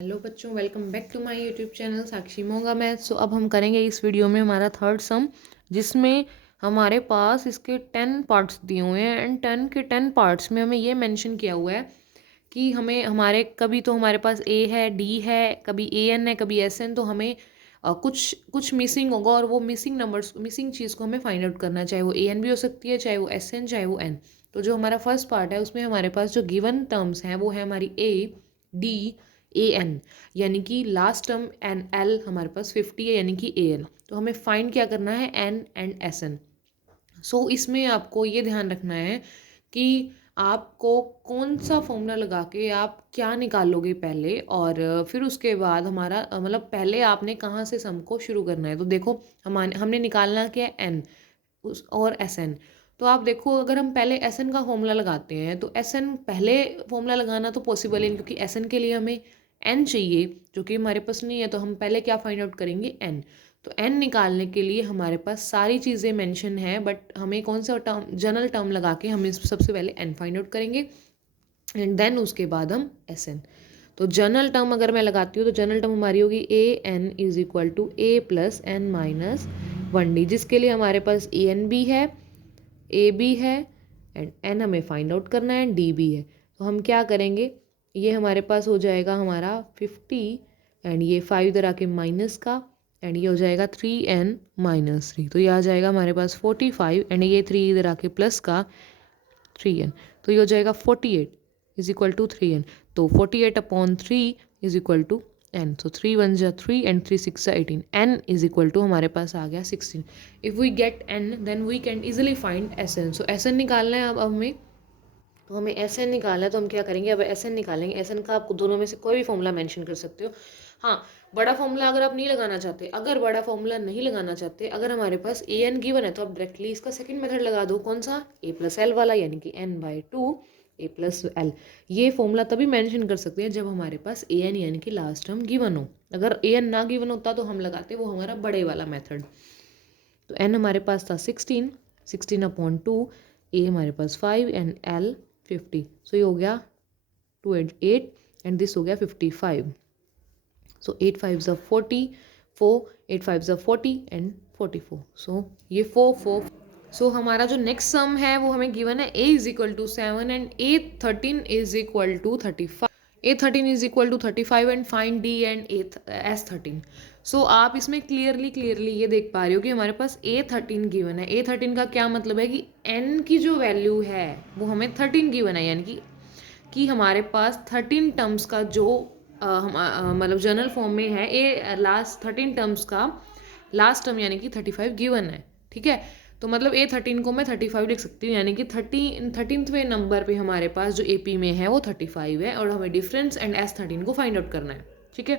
Hello बच्चों, welcome back to my YouTube channel Sakshi Monga math. So अब हम करेंगे इस वीडियो में हमारा थर्ड सम, जिसमें हमारे पास इसके 10 पार्ट्स दिए हुए हैं एंड 10 के 10 पार्ट्स में हमें ये मेंशन किया हुआ है कि हमें हमारे कभी तो हमारे पास ए है, डी है, कभी ए एन है, कभी एस एन। तो हमें कुछ कुछ मिसिंग होगा और वो मिसिंग नंबर्स, मिसिंग चीज़ को हमें फाइंड आउट करना है। चाहे वो ए एन भी हो सकती है, चाहे वो एस एन, चाहे वो एन। तो जो हमारा फर्स्ट पार्ट है उसमें हमारे पास जो गिवन टर्म्स हैं वो है हमारी ए, डी, ए एन, यानी कि लास्ट टर्म एन एल हमारे पास 50 है, यानी कि ए एन। तो हमें फाइंड क्या करना है, एन एंड एस एन। सो इसमें आपको ये ध्यान रखना है कि आपको कौन सा फॉर्मूला लगा के आप क्या निकालोगे पहले, और फिर उसके बाद हमारा मतलब पहले आपने कहाँ से सम को शुरू करना है। तो देखो हमने निकालना क्या है, एन उस और एस एन। तो आप देखो, अगर हम पहले एस एन का फॉर्मूला लगाते हैं तो एस एन पहले फॉर्मूला लगाना तो पॉसिबल है, क्योंकि एस एन के लिए हमें एन चाहिए जो कि हमारे पास नहीं है। तो हम पहले क्या फाइंड आउट करेंगे, एन। तो एन निकालने के लिए हमारे पास सारी चीज़ें मेंशन है, बट हमें कौन सा टर्म, जनरल टर्म लगा के हम इस सबसे पहले एन फाइंड आउट करेंगे एंड देन उसके बाद हम एस एन। तो जनरल टर्म अगर मैं लगाती हूँ तो जनरल टर्म हमारी होगी a n is equal to a plus N minus 1 d, जिसके लिए हमारे पास ए एन भी है, ए बी है एंड एन हमें फाइंड आउट करना है, डी बी है। तो हम क्या करेंगे, ये हमारे पास हो जाएगा हमारा 50 एंड ये 5 इधर आके माइनस का, एंड ये हो जाएगा 3n-3। तो ये आ जाएगा हमारे पास 45 एंड ये 3 इधर आके प्लस का 3n। तो ये हो जाएगा 48 इज इक्वल टू 3n। तो 48/3 is equal to n। So 3 1 जा 3 एंड 3 6 जा 18। n इज इक्वल टू हमारे पास आ गया 16। If we get n then we can easily find S N. So S N निकालना है अब हमें। तो हमें एस एन निकालना है, तो हम क्या करेंगे, अब एस एन निकालेंगे। एस एन का आप दोनों में से कोई भी फॉर्मूला मेंशन कर सकते हो। हाँ, बड़ा फॉर्मूला अगर आप नहीं लगाना चाहते, अगर बड़ा फॉर्मूला नहीं लगाना चाहते, अगर हमारे पास ए एन गिवन है तो आप डायरेक्टली इसका सेकंड मेथड लगा दो। कौन सा, ए प्लस एल वाला, यानी कि n/2 ए प्लस एल। ये फॉर्मूला तभी मेंशन कर सकते हैं जब हमारे पास ए एन यानी कि लास्ट टर्म गिवन हो। अगर ए एन ना गिवन होता तो हम लगाते वो हमारा बड़े वाला मेथड। तो एन हमारे पास था 16, 16/2, ए हमारे पास 5 एंड एल 50। सो ये हो गया 2 8 8 एंड दिस हो गया 55। सो 8 5 ज़ा 44, 8 5 ज़ा 40 एंड 44। सो ये 4 4। सो हमारा जो नेक्स्ट सम है वो हमें गिवन है, a is equal to 7 and a13 is equal to 35। a13 is equal to 35 and find d and s13। So आप इसमें क्लियरली ये देख पा रहे हो कि हमारे पास a13 गिवन है। a13 का क्या मतलब है कि n की जो वैल्यू है वो हमें 13 गिवन है, यानी कि हमारे पास 13 टर्म्स का जो मतलब जनरल फॉर्म में है, ए लास्ट 13 टर्म्स का लास्ट टर्म यानी कि 35 गिवन है। ठीक है, तो मतलब a13 को मैं 35 लिख सकती हूँ, यानी कि 13वें नंबर पे हमारे पास जो AP में है वो 35 है, और हमें डिफरेंस एंड S13 को फाइंड आउट करना है। ठीक है,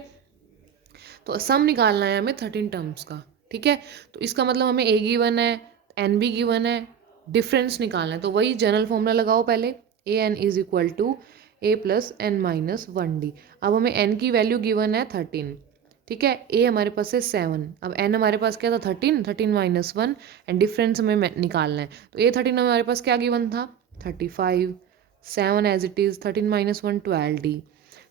तो सम निकालना है हमें 13 टर्म्स का। ठीक है, तो इसका मतलब हमें A गिवन है, N भी गिवन है, डिफरेंस निकालना है। तो वही जनरल फॉर्मूला लगाओ पहले, AN is equal to A plus N minus 1D। अब हमें N की वैल्यू गिवन है 13। ठीक है, A हमारे पास है 7, अब N हमारे पास क्या था 13, 13 माइनस 1 एंड डिफरेंस हमें निकालना है। तो A13 हमारे पास क्या गिवन था 35, 7 as it is, 13 minus 1 12D।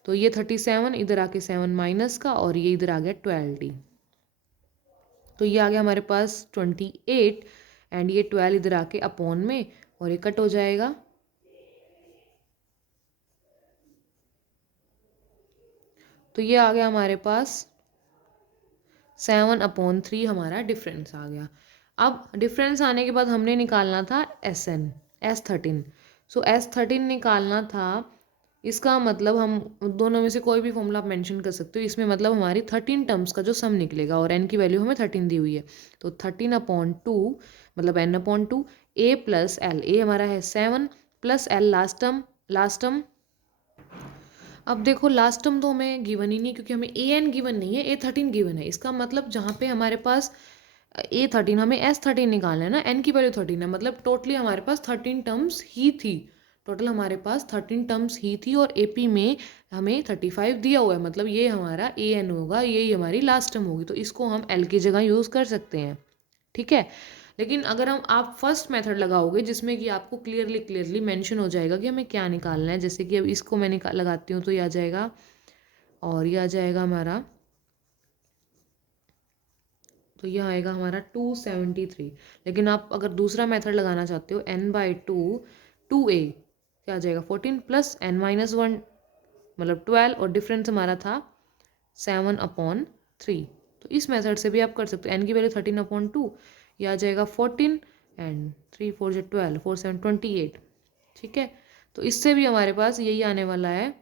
तो ये 37 इधर आके 7 माइनस का, और ये इधर आ गया 12D। तो ये आ गया हमारे पास 28 एंड ये 12 इधर आके अपॉन में, और ये कट हो जाएगा। तो ये आ गया हमारे पास 7/3 हमारा डिफरेंस आ गया। अब डिफरेंस आने के बाद हमने निकालना था SN, S13। सो S13 निकालना था। इसका मतलब हम दोनों में से कोई भी फॉर्मूला आप मेंशन कर सकते हो। इसमें मतलब हमारी 13 टर्म्स का जो सम निकलेगा, और n की वैल्यू हमें 13 दी हुई है। तो 13/2 मतलब n/2 a प्लस एल। ए हमारा है 7 प्लस एल लास्ट टर्म। अब देखो लास्ट टर्म तो हमें गिवन ही नहीं, क्योंकि हमें an गिवन नहीं है, a13 गिवन है। इसका मतलब जहाँ पे हमारे पास a13, हमें s13 निकालना है ना, n की वैल्यू 13 है, मतलब टोटली हमारे पास 13 टर्म्स ही थी। टोटल हमारे पास 13 टर्म्स ही थी, और AP में हमें 35 दिया हुआ है, मतलब ये हमारा an होगा, यही हमारी लास्ट टर्म होगी। तो इसको हम l की जगह यूज़ कर सकते हैं। ठीक है, लेकिन अगर आप फर्स्ट मेथड लगाओगे जिसमें कि आपको क्लियरली मेंशन हो जाएगा कि हमें क्या निकालना है, जैसे कि अब इसको मैं लगाती हूँ तो ये आ जाएगा और ये आ जाएगा हमारा, तो ये आएगा हमारा 273। लेकिन आप अगर दूसरा मेथड लगाना चाहते हो n/2 2a क्या आ जाएगा 14 प्लस n-1 मतलब 12 और डिफरेंस हमारा था 7/3। तो इस मेथड से भी आप कर सकते हो। n की वैल्यू 13/2, ये आ जाएगा 14 एंड 3 4 जो 12 4 7 28। ठीक है, तो इससे भी हमारे पास यही आने वाला है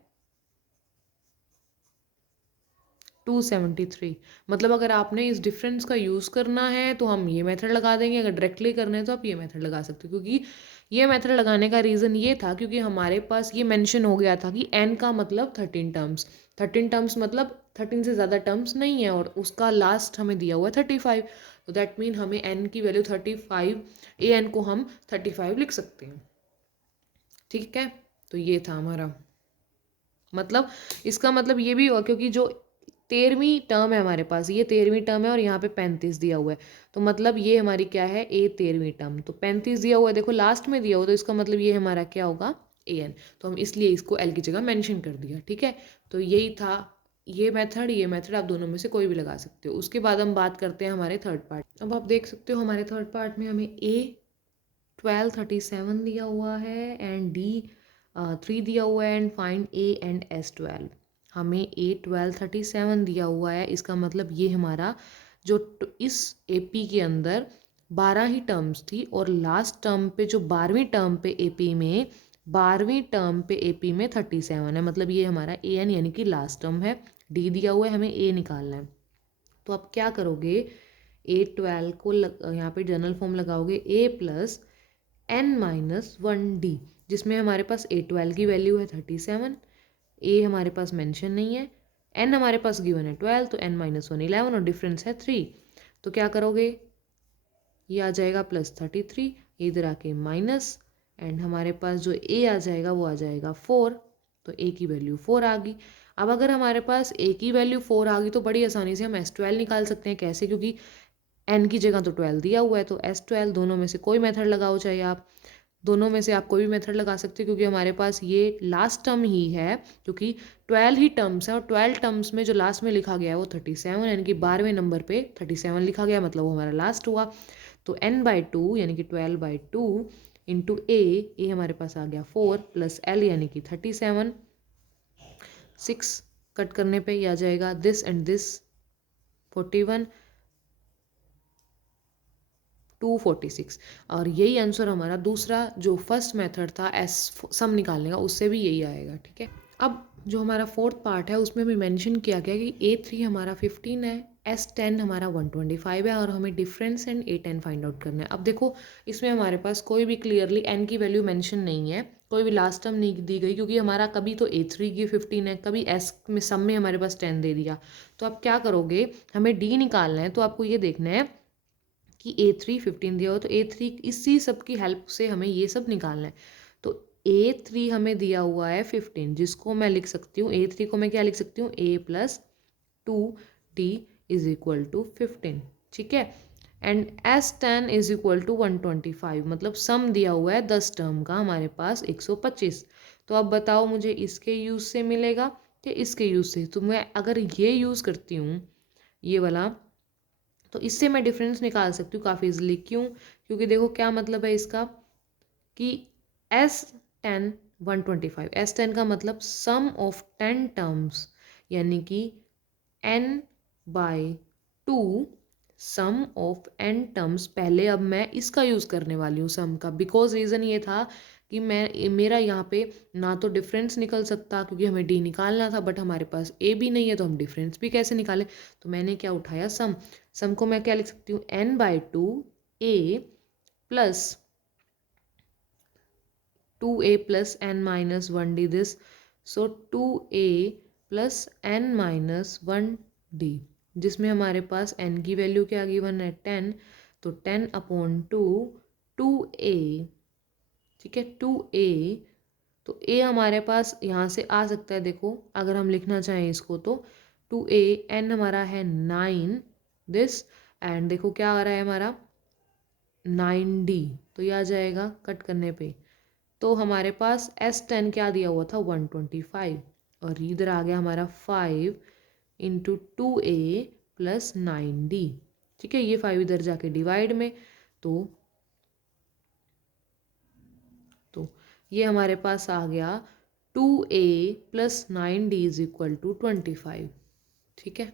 273। मतलब अगर आपने इस डिफरेंस का यूज़ करना है तो हम ये मेथड लगा देंगे, अगर डायरेक्टली करना है तो आप ये मेथड लगा सकते हो। क्योंकि ये मेथड लगाने का रीज़न ये था क्योंकि हमारे पास ये मेंशन हो गया था कि n का मतलब 13 टर्म्स, 13 टर्म्स मतलब 13 से ज़्यादा टर्म्स नहीं है और उसका लास्ट हमें दिया हुआ है 35। तो दैट मीन हमें n की वैल्यू 35, an को हम 35 लिख सकते हैं। ठीक है, तो ये था हमारा मतलब, इसका मतलब ये भी हुआ क्योंकि जो 13वीं टर्म है हमारे पास, ये 13वीं टर्म है और यहाँ पे 35 दिया हुआ है, तो मतलब ये हमारी क्या है ए 13वीं टर्म। तो 35 दिया हुआ है, देखो लास्ट में दिया हुआ, तो इसका मतलब ये हमारा क्या होगा ए एन। तो हम इसलिए इसको एल की जगह मेंशन कर दिया। ठीक है, तो यही था ये मेथड आप दोनों में से कोई भी लगा सकते हो। उसके बाद हम बात करते हैं हमारे थर्ड पार्ट। अब आप देख सकते हो हमारे थर्ड पार्ट में हमें ए 1237 दिया हुआ है एंड डी 3 दिया हुआ है and find A and S 12। हमें ए 1237 दिया हुआ है, इसका मतलब ये हमारा जो इस एपी के अंदर 12 ही टर्म्स थी और लास्ट टर्म पे जो 12वीं टर्म पे एपी में 12वीं टर्म पे एपी में 37 है, मतलब ये हमारा ए एन यानी कि लास्ट टर्म है। डी दिया हुआ है, हमें ए निकालना है। तो आप क्या करोगे, ए 12 को यहाँ पे जनरल फॉर्म लगाओगे ए प्लस n-1d, जिसमें हमारे पास ए 12 की वैल्यू है 37, ए हमारे पास मेंशन नहीं है, n हमारे पास गिवन है 12, तो n-1 11 और डिफरेंस है 3। तो क्या करोगे, ये आ जाएगा +33, इधर आके माइनस, एंड हमारे पास जो ए आ जाएगा वो आ जाएगा 4। तो ए की वैल्यू 4 आ गई। अब अगर हमारे पास ए की वैल्यू 4 आ गई तो बड़ी आसानी से हम S12 निकाल सकते हैं। कैसे, क्योंकि n की जगह तो 12 दिया हुआ है, तो S12 दोनों में से कोई मेथड लगाओ, चाहे आप दोनों में से आप कोई भी मेथड लगा सकते हो, क्योंकि हमारे पास ये लास्ट टर्म ही है, क्योंकि 12 ही टर्म्स है और 12 टर्म्स में जो लास्ट में लिखा गया है वो 37, यानी कि 12वें नंबर पे 37 लिखा गया, मतलब वो हमारा लास्ट हुआ। तो n/2 यानी कि 12/2 इंटू ए हमारे पास आ गया 4 प्लस एल यानी कि 37। 6 कट करने पे ये आ जाएगा दिस एंड दिस 41 246। और यही आंसर हमारा दूसरा जो फर्स्ट मेथड था एस सम निकालने का, उससे भी यही आएगा। ठीक है, अब जो हमारा फोर्थ पार्ट है उसमें भी मेंशन किया गया कि A3 हमारा 15 है, S10 हमारा 125 है और हमें difference and A10 find out करना है। अब देखो इसमें हमारे पास कोई भी क्लियरली n की वैल्यू मेंशन नहीं है, कोई भी लास्ट टर्म नहीं दी गई, क्योंकि हमारा कभी तो A3 की 15 है, कभी S में सम में हमारे पास 10 दे दिया। तो आप क्या करोगे, हमें D निकालना है, तो आपको ये देखना है कि A3 15 दिया हो, तो A3 इसी सब की हेल्प से हमें ये सब निकालना है। तो A3 हमें दिया हुआ है 15, जिसको मैं लिख सकती हूँ, A3 को मैं क्या लिख सकती हूँ, A plus 2D is equal to 15। ठीक है, and S10 is equal to 125, मतलब सम दिया हुआ है 10 टर्म का हमारे पास 125। तो अब बताओ मुझे इसके यूज़ से मिलेगा कि इसके यूज़ से। तो मैं अगर ये यूज़ करती हूँ ये वाला, तो इससे मैं डिफरेंस निकाल सकती हूँ काफ़ी इजीली। क्यों, क्योंकि देखो क्या मतलब है इसका कि S10 125, S10 का मतलब सम ऑफ 10 टर्म्स, यानी कि n/2 some of n terms. पहले अब मैं इसका यूज़ करने वाली हूँ सम का, बिकॉज रीज़न ये था कि मैं मेरा यहाँ पे ना तो डिफरेंस निकल सकता क्योंकि हमें डी निकालना था, बट हमारे पास ए भी नहीं है, तो हम डिफरेंस भी कैसे निकालें। तो मैंने क्या उठाया, सम। सम को मैं क्या लिख सकती हूँ, n/2 a plus 2a plus n-1d this, so 2a plus n-1d, जिसमें हमारे पास n की वैल्यू क्या गिवन है 10, तो 10/2 2a। ठीक है, 2a, तो a हमारे पास यहाँ से आ सकता है, देखो अगर हम लिखना चाहें इसको तो 2a, n हमारा है 9 दिस, एंड देखो क्या आ रहा है हमारा 9d, तो ये आ जाएगा कट करने पे। तो हमारे पास S10 क्या दिया हुआ था 125, और इधर आ गया हमारा 5 इंटू 2a प्लस 9d। ठीक है, ये 5 इधर जाके डिवाइड में, तो ये हमारे पास आ गया 2a plus 9d is equal to 25। ठीक है,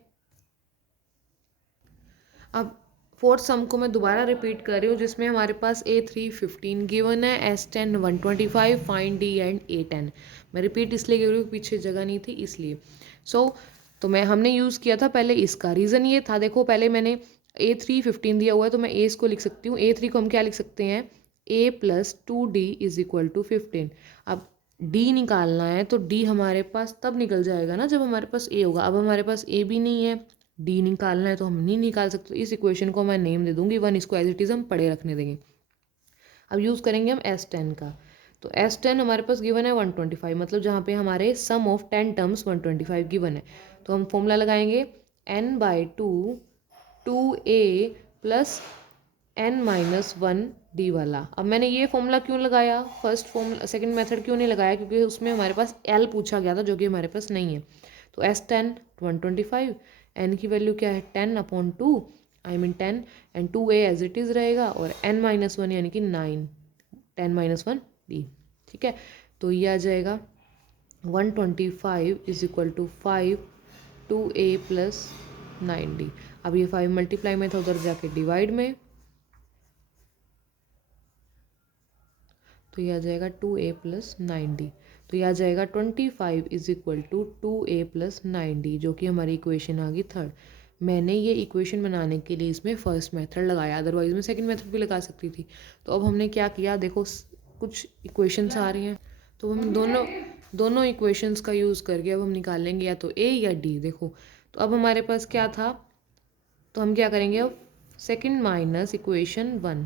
अब फोर्थ सम को मैं दोबारा रिपीट कर रही हूँ, जिसमें हमारे पास A3 15 गिवन है, S10 125, find D and A10। मैं रिपीट इसलिए कर रही हूँ, पीछे जगह नहीं थी इसलिए। तो हमने यूज़ किया था पहले इसका रीज़न ये था, देखो पहले मैंने A3 15 दिया हुआ है तो मैं A को लिख सकती हूँ, A3 को हम क्या लिख सकते हैं, A plus 2D is equal to 15। अब D निकालना है तो D हमारे पास तब निकल जाएगा ना जब हमारे पास A होगा। अब हमारे पास A भी नहीं है, डी निकालना है तो हम नहीं निकाल सकते। इस इक्वेशन को मैं नेम दे दूंगी 1, इसको एज इट इज़ हम पड़े रखने देंगे। अब यूज़ करेंगे हम S10 का, तो S10 हमारे पास गिवन है 125, मतलब जहाँ पे हमारे सम ऑफ 10 टर्म्स 125 गिवन है, तो हम फॉर्मूला लगाएंगे n/2 2a प्लस n-1d वाला। अब मैंने ये फॉर्मूला क्यों लगाया, फर्स्ट फॉर्मूला सेकंड मेथड क्यों नहीं लगाया, क्योंकि उसमें हमारे पास l पूछा गया था जो कि हमारे पास नहीं है। तो S10 125, n की वैल्यू क्या है 10/2, I mean 10, and 2a as it is रहेगा, और n-1 यानी कि 9, 10-1d। ठीक है, तो ये आ जाएगा 125 is equal to 5 2a plus 9d। अब ये 5 मल्टीप्लाई में था, उधर जाके डिवाइड में, तो ये आ जाएगा 2a प्लस 9d। तो ये आ जाएगा 25 is equal to 2a plus 9d, जो कि हमारी इक्वेशन आ गई थर्ड। मैंने ये इक्वेशन बनाने के लिए इसमें फर्स्ट मेथड लगाया, अदरवाइज मैं सेकंड मेथड भी लगा सकती थी। तो अब हमने क्या किया, देखो कुछ इक्वेशंस आ रही हैं, तो हम दोनों इक्वेशंस का यूज़ करके अब हम निकालेंगे या तो a या d। देखो तो अब हमारे पास क्या था, तो हम क्या करेंगे, अब सेकंड माइनस इक्वेशन 1।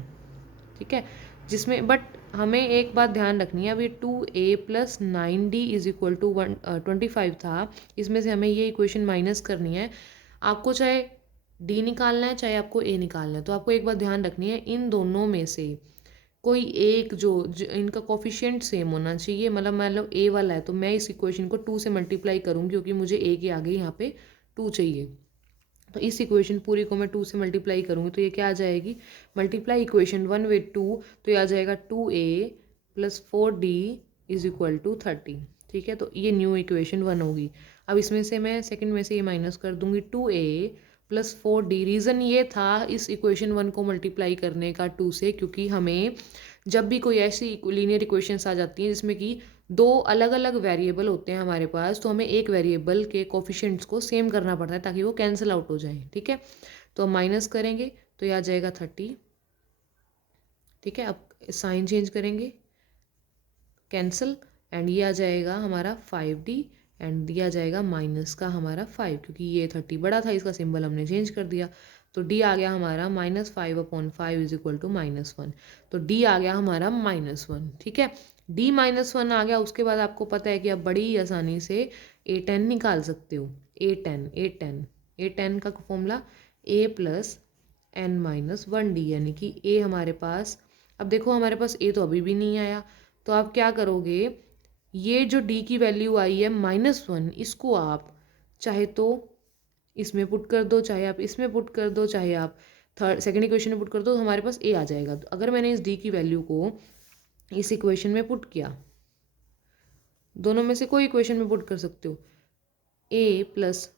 ठीक है, जिसमें बट हमें एक बात ध्यान रखनी है, अभी 2a plus 9d is equal to 125 था, इसमें से हमें ये इक्वेशन माइनस करनी है। आपको चाहे d निकालना है चाहे आपको a निकालना है, तो आपको एक बात ध्यान रखनी है, इन दोनों में से कोई एक जो इनका कोफिशिएंट सेम होना चाहिए। मतलब a वाला है तो मैं इस इक्वेशन को 2 से मल्टीप्लाई करूँगी, क्योंकि मुझे a के आगे यहाँ पे 2 चाहिए। तो इस इक्वेशन पूरी को मैं 2 से मल्टीप्लाई करूँगी, तो ये क्या आ जाएगी, मल्टीप्लाई इक्वेशन 1 विद 2, तो ये आ जाएगा 2a plus 4d is equal to 30। ठीक है, तो ये न्यू इक्वेशन 1 होगी। अब इसमें से मैं सेकंड में से ये माइनस कर दूंगी, 2a प्लस 4d। रीज़न ये था इस इक्वेशन 1 को मल्टीप्लाई करने का 2 से, क्योंकि हमें जब भी कोई ऐसी लीनियर इक्वेशंस आ जाती हैं जिसमें कि दो अलग अलग वेरिएबल होते हैं हमारे पास, तो हमें एक वेरिएबल के कोफिशिएंट्स को सेम करना पड़ता है ताकि वो कैंसिल आउट हो जाए। ठीक है, तो हम माइनस करेंगे तो ये आ जाएगा 30। ठीक है, अब साइन चेंज करेंगे, कैंसिल, एंड ये आ जाएगा हमारा 5d, एंड दिया जाएगा माइनस का हमारा 5, क्योंकि ये 30 बड़ा था, इसका सिंबल हमने चेंज कर दिया। तो d आ गया हमारा -5/5 इज इक्वल टू -1। तो d आ गया हमारा -1। ठीक है, d -1 आ गया। उसके बाद आपको पता है कि आप बड़ी आसानी से A10 निकाल सकते हो। A10 का फॉर्मूला a प्लस n-1d, यानी कि a हमारे पास, अब देखो हमारे पास a तो अभी भी नहीं आया, तो आप क्या करोगे, ये जो d की वैल्यू आई है -1, इसको आप चाहे तो इसमें पुट कर दो, चाहे आप इसमें पुट कर दो, चाहे आप सेकंड इक्वेशन में पुट कर दो, तो हमारे पास a आ जाएगा। तो अगर मैंने इस d की वैल्यू को इस इक्वेशन में पुट किया, दोनों में से कोई इक्वेशन में पुट कर सकते हो, a प्लस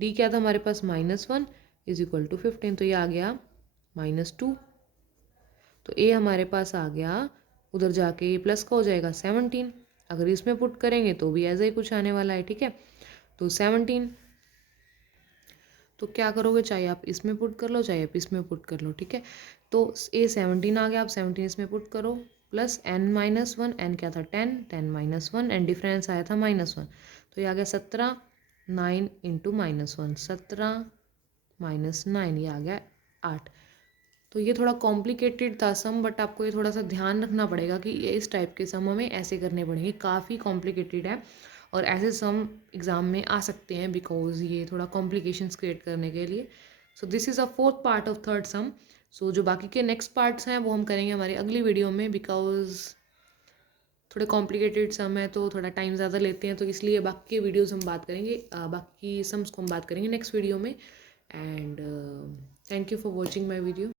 d क्या था हमारे पास -1 इज इक्वल टू 15, तो ये आ गया -2। तो a हमारे पास आ गया, उधर जाके ये प्लस का हो जाएगा 17। अगर इसमें पुट करेंगे तो भी ऐसा ही कुछ आने वाला है। ठीक है, तो 17, तो क्या करोगे, चाहे आप इसमें पुट कर लो चाहे आप इसमें पुट कर लो। ठीक है, तो a 17 आ गया, आप 17 इसमें पुट करो, प्लस n-1, n क्या था 10, 10-1, एंड डिफरेंस आया था -1, तो ये आ गया 17, 9 इंटू -1, 17 -9, ये आ गया 8। तो ये थोड़ा कॉम्प्लिकेटेड था सम, बट आपको ये थोड़ा सा ध्यान रखना पड़ेगा कि ये इस टाइप के सम हमें ऐसे करने पड़ेंगे, काफ़ी कॉम्प्लिकेटेड है और ऐसे सम एग्ज़ाम में आ सकते हैं, बिकॉज ये थोड़ा कॉम्प्लिकेशंस क्रिएट करने के लिए। So this is a fourth part of third sum. So जो बाकी के नेक्स्ट पार्ट्स हैं वो हम करेंगे हमारी अगली वीडियो में, बिकॉज थोड़े कॉम्प्लिकेटेड सम है तो थोड़ा टाइम ज़्यादा लेते हैं, तो इसलिए बाकी वीडियोस हम बात करेंगे, बाकी सम्स को हम बात करेंगे नेक्स्ट वीडियो में। And thank you for watching my video.